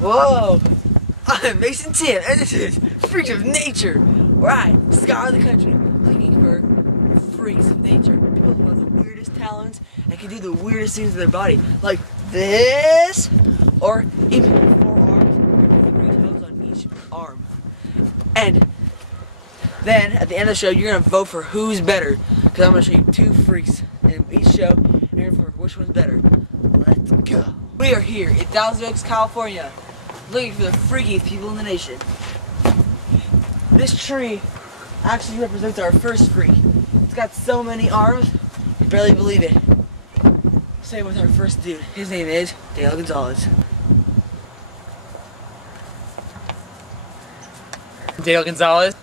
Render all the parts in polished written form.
Whoa! I'm Mason Tim, and this is Freaks of Nature, where I scour the country looking for freaks of nature. People who have the weirdest talents and can do the weirdest things with their body, like this, or even 4 arms with 3 toes on each arm. And then at the end of the show, you're gonna vote for who's better, because I'm gonna show you 2 freaks in each show, and you're gonna vote for which one's better. Let's go. We are here in Thousand Oaks, California, looking for the freakiest people in the nation. This tree actually represents our first freak. It's got so many arms, you barely believe it. Same with our first dude. His name is Dale Gonzalez. Dale Gonzalez.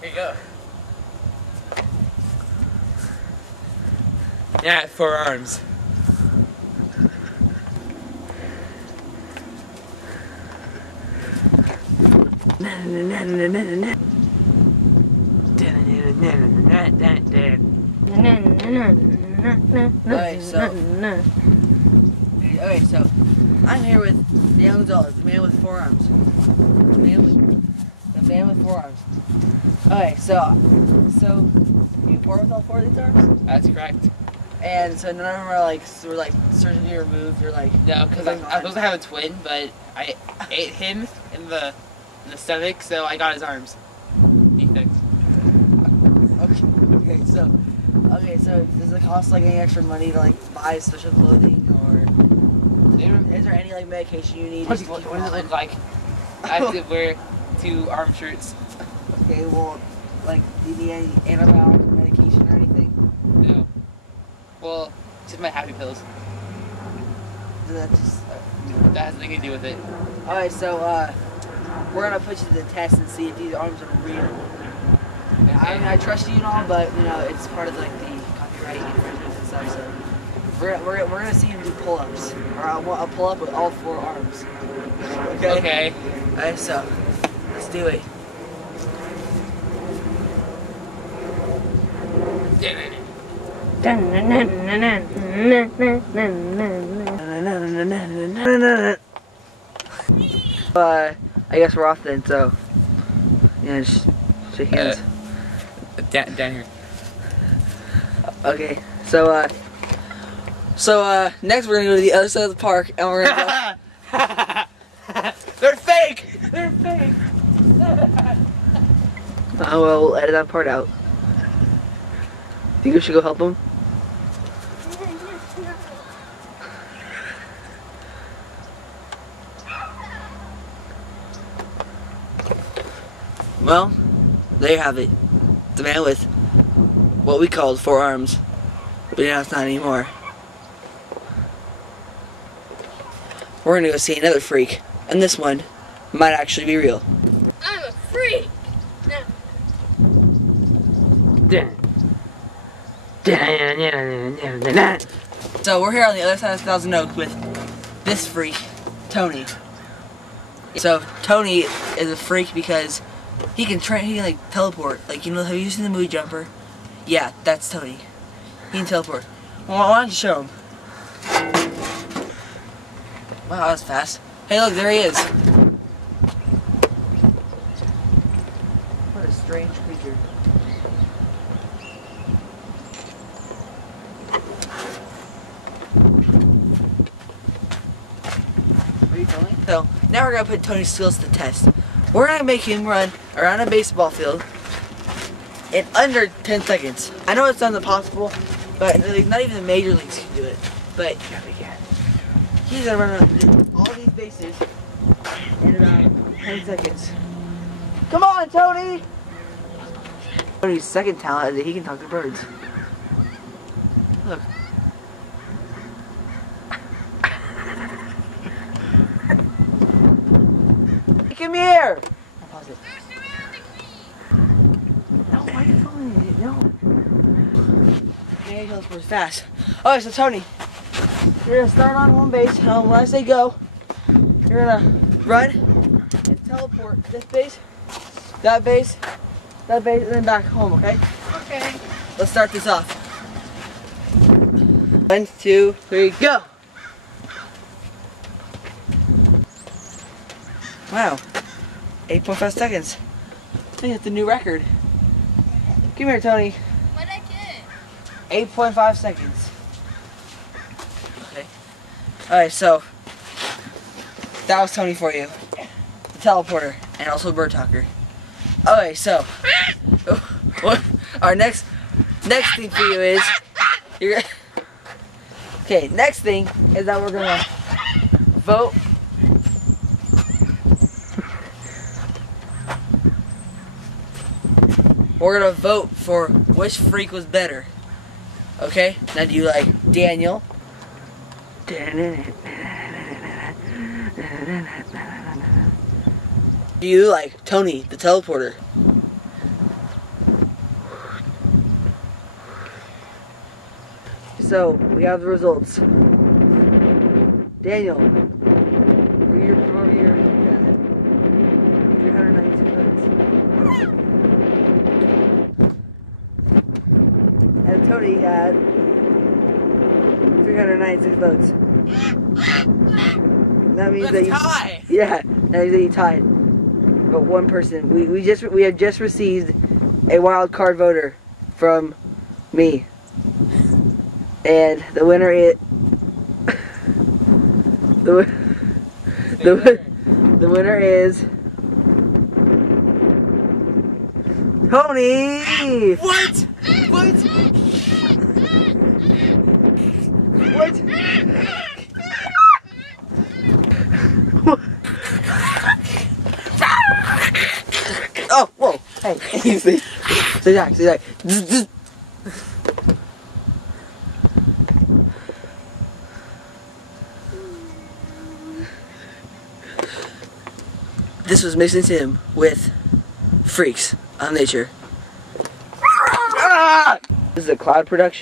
Here you go. Yeah, 4 arms. Okay, so I'm here with Dale Gonzalez, the man with 4 arms. The man with 4 arms. Okay, so you born with all 4 of these arms? That's correct. And so none of them are like surgically removed or like. No, because I'm supposed to have a twin, but I ate him in the stomach, so I got his arms. Defect. Okay, so does it cost like any extra money to like buy special clothing, or is there any like medication you need? What does it look like? I have to wear 2 arm shirts. Okay, well, like, do you need any antibiotic medication or anything? No. Well, just my happy pills. That That has nothing to do with it. Alright, so we're gonna put you to the test and see if these arms are real. Okay. I mean, I trust you and all, but you know, it's part of like the copyright infringement and stuff. So we're gonna see him do pull-ups, or a pull-up with all 4 arms. Okay. Okay. Alright, so let's do it. I guess we're off then, so yeah, just shake hands. Down here. Okay, so next we're gonna go to the other side of the park, and we're gonna go. They're fake! They're fake! Oh well, we'll edit that part out. Think we should go help them? Well, there you have it. The man with what we called 4 arms, but now it's not anymore. We're gonna go see another freak, and this one might actually be real. I'm a freak! So we're here on the other side of Thousand Oaks with this freak, Tony. So Tony is a freak because he can like teleport. Like, you know, have you seen the movie Jumper? Yeah, that's Tony. He can teleport. Well, why don't you show him? Wow, that was fast. Hey, look, there he is. What a strange creature. Are you filming? So, now we're gonna put Tony's skills to the test. We're gonna make him run around a baseball field in under 10 seconds. I know it sounds impossible, but like, not even the major leagues can do it. But he's gonna run around all these bases in about 10 seconds. Come on, Tony! Tony's second talent is that he can talk to birds. Look. Come here! I'll pause it. No, why are you filming it? No. Okay, let's move fast. Alright, so Tony, you're gonna start on one base. When I say go, you're gonna run and teleport this base, that base, and then back home, okay? Okay. Let's start this off. 1, 2, 3, go! Wow. 8.5 seconds. I think that's the new record. Come here, Tony. What'd I get? 8.5 seconds. Okay. Alright, so that was Tony for you. The teleporter and also bird talker. Okay, so what our next thing for you is okay, next thing is that we're gonna vote. We're gonna vote for which freak was better. Okay? Now do you like Daniel? Do you like Tony, the teleporter? So, we have the results. Daniel, read your from here. 392 votes. And Tony had 396 votes. That means that you tie. Yeah, that means that you tied. But one person. We have just received a wild card voter from me. And the winner is the winner is Tony. What? What? What? Oh, whoa! Hey, easy. Stay back. Stay back. This was Mixing Tim with Freaks of Nature. This is a Cloud production.